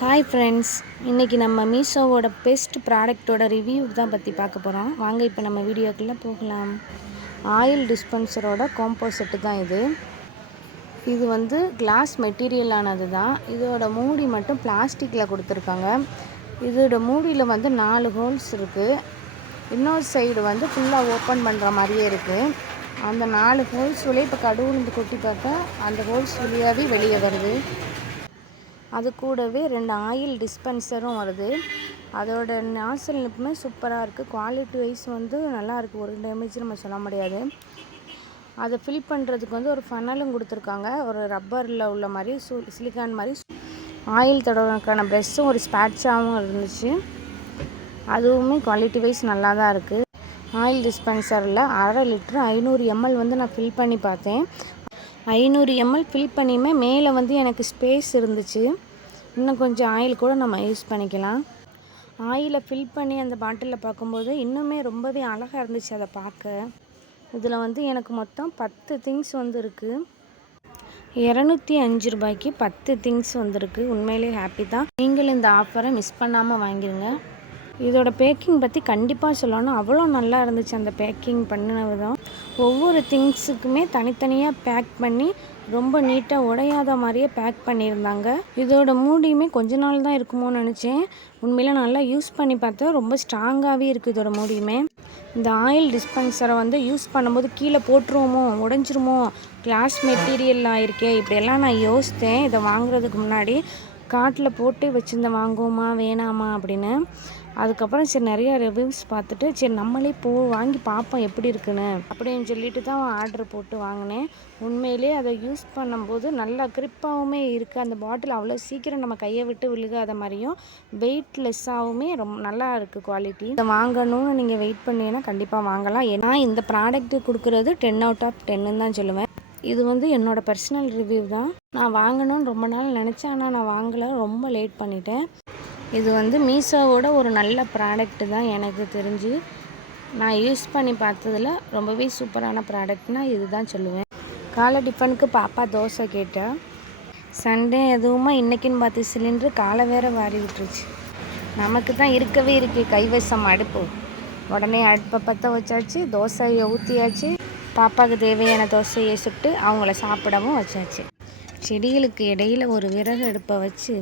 Hi friends இன்றைக்கி நம்ம மீஷோவோட best ப்ராடக்டோட ரிவ்யூ தான் பற்றி பார்க்க போகிறோம் வாங்க இப்போ நம்ம வீடியோக்குள்ளே போகலாம். ஆயில் டிஸ்பென்சரோட காம்போ செட்டு தான் இது. இது வந்து கிளாஸ் மெட்டீரியலானது தான். இதோட மூடி மட்டும் பிளாஸ்டிக்கில் கொடுத்துருக்காங்க. இதோட மூடியில் வந்து நாலு ஹோல்ஸ் இருக்குது இன்னொரு சைடு வந்து ஃபுல்லாக ஓப்பன் பண்ணுற மாதிரியே இருக்குது அந்த நாலு ஹோல்ஸ் வழியே இப்போ கடவுள் கொட்டி பார்த்தா அந்த ஹோல்ஸ் வழியாகவே வெளியே வருது. அது கூடவே ரெண்டு ஆயில் டிஸ்பென்சரும் வருது. அதோட நாசல் நிப்புமே சூப்பராக இருக்குது குவாலிட்டி வைஸ் வந்து நல்லாயிருக்கு ஒரு டேமேஜ் நம்ம சொல்ல முடியாது. அதை ஃபில் பண்ணுறதுக்கு வந்து ஒரு ஃபனலும் கொடுத்துருக்காங்க. ஒரு ரப்பரில் உள்ள மாதிரி சு சிலிக்கான் மாதிரி. ஆயில் தடவுறதுக்கான ப்ரெஷ்ஷும் ஒரு ஸ்பேட்சாகவும் இருந்துச்சு. அதுவுமே குவாலிட்டி வைஸ் நல்லா தான் இருக்குது ஆயில் டிஸ்பென்சரில் அரை லிட்ரு ஐநூறு எம்எல் வந்து நான் ஃபில் பண்ணி பார்த்தேன். ஐநூறு எம்எல் ஃபில் பண்ணியுமே மேலே வந்து எனக்கு ஸ்பேஸ் இருந்துச்சு. இன்னும் கொஞ்சம் ஆயில் கூட நம்ம யூஸ் பண்ணிக்கலாம். ஆயிலை ஃபில் பண்ணி அந்த பாட்டிலில் பார்க்கும்போது இன்னுமே ரொம்பவே அழகாக இருந்துச்சு அதை பார்க்க. இதில் வந்து எனக்கு மொத்தம் பத்து திங்ஸ் வந்து இருக்குது இரநூத்தி அஞ்சு ரூபாய்க்கு பத்து திங்ஸ் வந்திருக்கு. உண்மையிலே ஹாப்பி தான். நீங்கள் இந்த ஆஃபரை மிஸ் பண்ணாமல் வாங்கிடுங்க இதோட பேக்கிங் பற்றி கண்டிப்பாக சொல்லணும். அவ்வளோ நல்லா இருந்துச்சு அந்த பேக்கிங் பண்ணினது தான் ஒவ்வொரு திங்ஸுக்குமே தனித்தனியாக பேக் பண்ணி ரொம்ப நீட்டாக உடையாத மாதிரியே பேக் பண்ணியிருந்தாங்க. இதோட மூடியுமே கொஞ்ச நாள் தான் இருக்குமோன்னு நினச்சேன். உண்மையில் நல்லா யூஸ் பண்ணி பார்த்தா ரொம்ப ஸ்ட்ராங்காகவே இருக்குது இதோட மூடியுமே. இந்த ஆயில் டிஸ்பென்சரை வந்து யூஸ் பண்ணும்போது கீழே போட்டுருவோமோ உடஞ்சிருமோ கிளாஸ் மெட்டீரியல் ஆயிருக்கே இப்படியெல்லாம் நான் யோசித்தேன். இதை வாங்குறதுக்கு முன்னாடி காட்டில் போட்டு வச்சுருந்தேன் வாங்குவோமா வேணாமா அப்படின்னு. அதுக்கப்புறம் சரி நிறையா ரிவ்யூஸ் பார்த்துட்டு சரி நம்மளே போ வாங்கி பார்ப்போம் எப்படி இருக்குன்னு அப்படின்னு சொல்லிட்டு தான் ஆர்டர் போட்டு வாங்கினேன். உண்மையிலே அதை யூஸ் பண்ணும்போது நல்லா க்ரிப்பாகவுமே இருக்குது அந்த பாட்டில் அவ்வளோ சீக்கிரம் நம்ம கையை விட்டு விழுகாத மாதிரியும் வெயிட்லெஸ்ஸாகவுமே ரொம்ப நல்லா இருக்குது குவாலிட்டி இதை வாங்கணும்னு நீங்கள் வெயிட் பண்ணீங்கன்னா கண்டிப்பாக வாங்கலாம். ஏன்னா இந்த ப்ராடக்ட்டு கொடுக்குறது டென் அவுட் ஆஃப் டென்னு தான் சொல்லுவேன். இது வந்து என்னோடய பர்சனல் ரிவ்யூ தான். நான் வாங்கணும்னு ரொம்ப நாள் நினச்சேன் ஆனால் நான் வாங்கலை. ரொம்ப லேட் பண்ணிட்டேன். இது வந்து மீஷோவோட ஒரு நல்ல ப்ராடக்ட்டு தான் எனக்கு தெரிஞ்சு. நான் யூஸ் பண்ணி பார்த்ததில் ரொம்பவே சூப்பரான ப்ராடக்ட்னால் இது தான் சொல்லுவேன். காலை டிஃபனுக்கு பாப்பா தோசை கேட்டேன் சண்டே எதுவுமா இன்றைக்கின்னு பார்த்து சிலிண்ட்ரு? காலை வேற வாரி விட்டுருச்சு. நமக்கு தான் இருக்கவே இருக்குது கைவசம் அடுப்பு. உடனே அடுப்பை பற்ற வச்சாச்சு தோசையை ஊற்றியாச்சு பாப்பாவுக்கு தேவையான தோசையை சுட்டு அவங்கள சாப்பிடவும் வச்சாச்சு. செடிகளுக்கு இடையில் ஒரு விறகு அடுப்பை வச்சு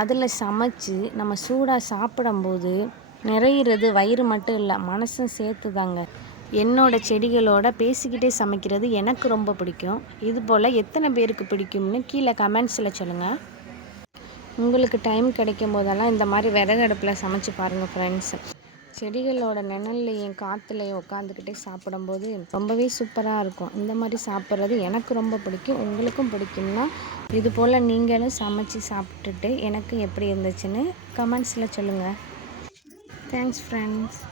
அதில் சமைச்சு நம்ம சூடாக சாப்பிடும்போது நிறையிறது வயிறு மட்டும் இல்லை மனசும் சேர்த்து தாங்க என்னோட செடிகளோட பேசிக்கிட்டே சமைக்கிறது எனக்கு ரொம்ப பிடிக்கும். இது போல் எத்தனை பேருக்கு பிடிக்கும்னு கீழே கமெண்ட்ஸில் சொல்லுங்கள் உங்களுக்கு டைம் கிடைக்கும் போதெல்லாம் இந்த மாதிரி விறகு அடுப்பில் சமைச்சு பாருங்கள் ஃப்ரெண்ட்ஸ் செடிகளோட நிழல்லையும் காற்றுலையும் உட்காந்துக்கிட்டே சாப்பிடும்போது ரொம்பவே சூப்பராக இருக்கும். இந்த மாதிரி சாப்பிட்றது எனக்கு ரொம்ப பிடிக்கும். உங்களுக்கும் பிடிக்கும்னா இது போல் நீங்களும் சமைச்சு சாப்பிட்டுட்டு எனக்கு எப்படி இருந்துச்சுன்னு கமெண்ட்ஸில் சொல்லுங்கள் தேங்க்ஸ் ஃப்ரெண்ட்ஸ்